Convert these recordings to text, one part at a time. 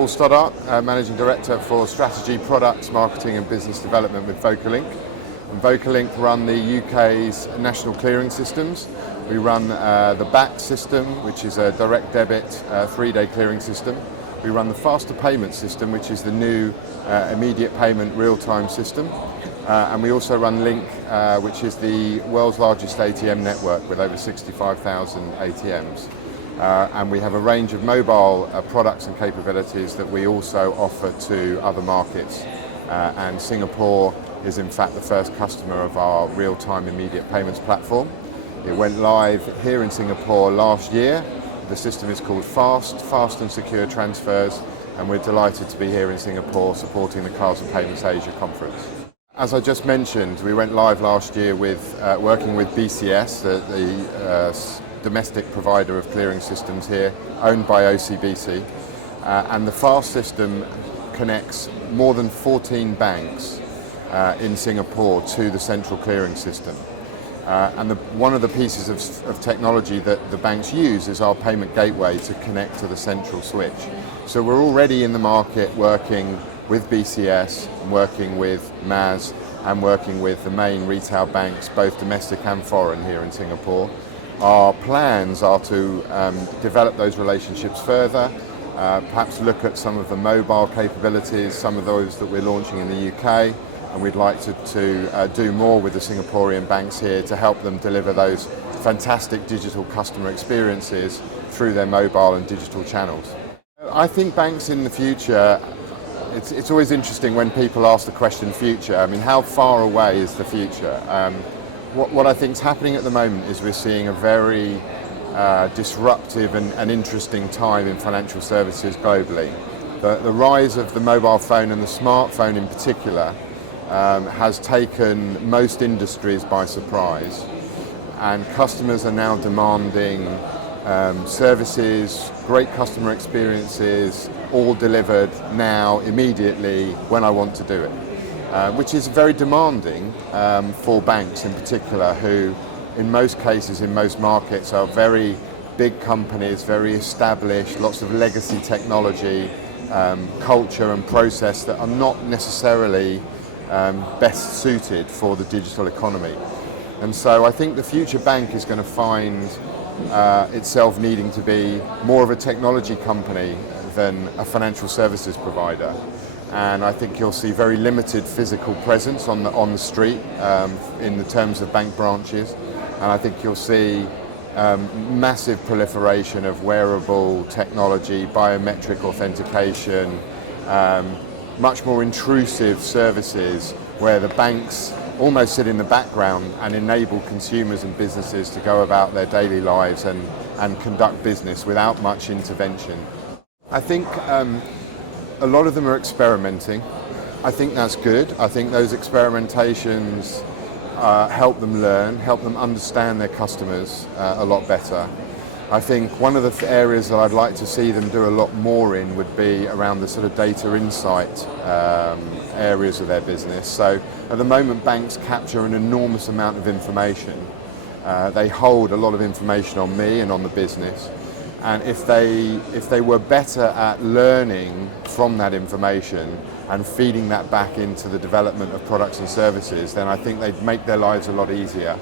Paul Stoddart, Managing Director for Strategy, Products, Marketing and Business Development with VocaLIink. And VocaLIink run the UK's national clearing systems. We run the BACK system, which is a direct debit 3-day clearing system. We run the faster payment system, which is the new immediate payment real-time system. And we also run Link, which is the world's largest ATM network with over 65,000 ATMs. And we have a range of mobile products and capabilities that we also offer to other markets. And Singapore is in fact the first customer of our real-time immediate payments platform. It went live here in Singapore last year. The system is called Fast and Secure Transfers, and we're delighted to be here in Singapore supporting the Cards and Payments Asia conference. As I just mentioned, we went live last year with working with BCS, the domestic provider of clearing systems here, owned by OCBC. And the Fast system connects more than 14 banks in Singapore to the central clearing system. And one of the pieces of technology that the banks use is our payment gateway to connect to the central switch. So we're already in the market working with BCS, working with MAS, and working with the main retail banks, both domestic and foreign, here in Singapore. Our plans are to develop those relationships further, perhaps look at some of the mobile capabilities, some of those that we're launching in the UK, and we'd like to do more with the Singaporean banks here to help them deliver those fantastic digital customer experiences through their mobile and digital channels. I think banks in the future, it's always interesting when people ask the question future. I mean, how far away is the future? What I think is happening at the moment is we're seeing a very disruptive and interesting time in financial services globally. The rise of the mobile phone and the smartphone in particular has taken most industries by surprise, and customers are now demanding services, great customer experiences, all delivered now, immediately, when I want to do it, which is very demanding for banks in particular, who in most cases, in most markets, are very big companies, very established, lots of legacy technology, culture and process that are not necessarily best suited for the digital economy. And so I think the future bank is going to find itself needing to be more of a technology company than a financial services provider. And I think you'll see very limited physical presence on the street in the terms of bank branches. And I think you'll see massive proliferation of wearable technology, biometric authentication, much more intrusive services where the banks almost sit in the background and enable consumers and businesses to go about their daily lives and conduct business without much intervention. I think a lot of them are experimenting. I think that's good. I think those experimentations help them learn, help them understand their customers a lot better. I think one of the areas that I'd like to see them do a lot more in would be around the sort of data insight areas of their business. So at the moment, banks capture an enormous amount of information. They hold a lot of information on me and on the business. And if they were better at learning from that information and feeding that back into the development of products and services, then I think they'd make their lives a lot easier.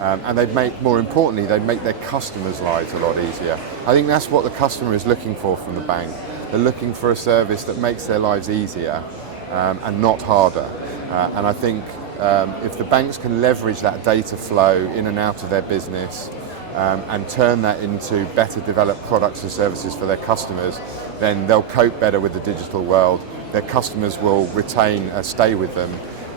And more importantly, they'd make their customers' lives a lot easier. I think that's what the customer is looking for from the bank. They're looking for a service that makes their lives easier and not harder. And I think if the banks can leverage that data flow in and out of their business and turn that into better developed products and services for their customers, then they'll cope better with the digital world. Their customers will stay with them.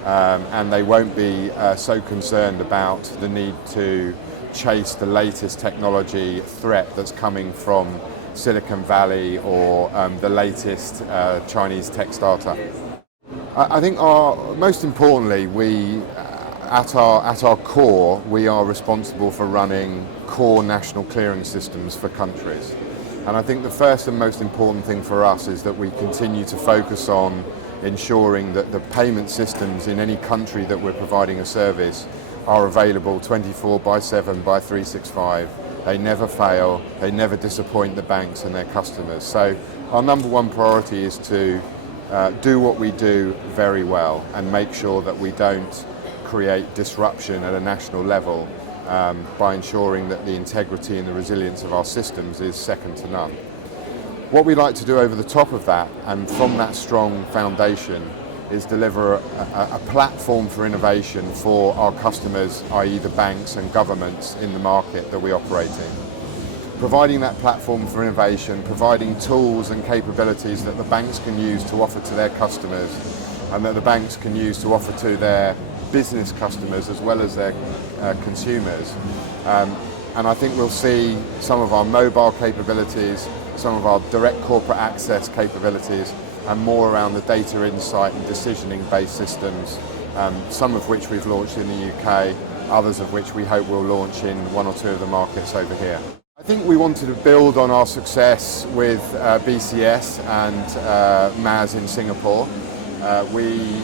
And they won't be so concerned about the need to chase the latest technology threat that's coming from Silicon Valley or the latest Chinese tech startup. I think most importantly, at our core, we are responsible for running core national clearing systems for countries. And I think the first and most important thing for us is that we continue to focus on ensuring that the payment systems in any country that we're providing a service are available 24/7 by 365 they never fail, they never disappoint the banks and their customers. So our number one priority is to do what we do very well and make sure that we don't create disruption at a national level by ensuring that the integrity and the resilience of our systems is second to none. What we like to do over the top of that, and from that strong foundation, is deliver a platform for innovation for our customers, i.e. the banks and governments in the market that we operate in. Providing that platform for innovation, providing tools and capabilities that the banks can use to offer to their customers and that the banks can use to offer to their business customers as well as their consumers. And I think we'll see some of our mobile capabilities, some of our direct corporate access capabilities, and more around the data insight and decisioning based systems, some of which we've launched in the UK, others of which we hope will launch in one or two of the markets over here. I think we wanted to build on our success with BCS and MAS in Singapore. We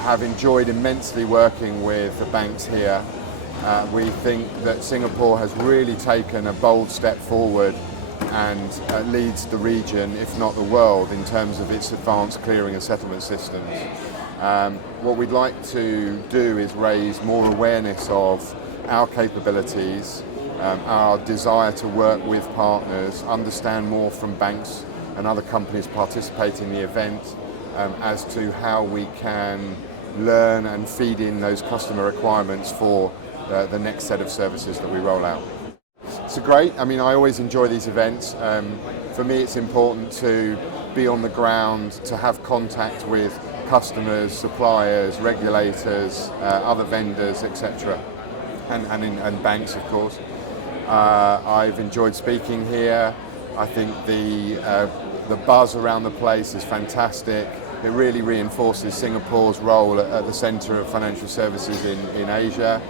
have enjoyed immensely working with the banks here. We think that Singapore has really taken a bold step forward and leads the region, if not the world, in terms of its advanced clearing and settlement systems. What we'd like to do is raise more awareness of our capabilities, our desire to work with partners, understand more from banks and other companies participating in the event as to how we can learn and feed in those customer requirements for the next set of services that we roll out. It's great. I mean, I always enjoy these events. For me, it's important to be on the ground, to have contact with customers, suppliers, regulators, other vendors, etc., and banks, of course. I've enjoyed speaking here. I think the buzz around the place is fantastic. It really reinforces Singapore's role at the centre of financial services in Asia.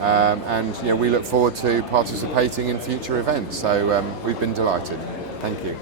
And we look forward to participating in future events. So we've been delighted. Thank you.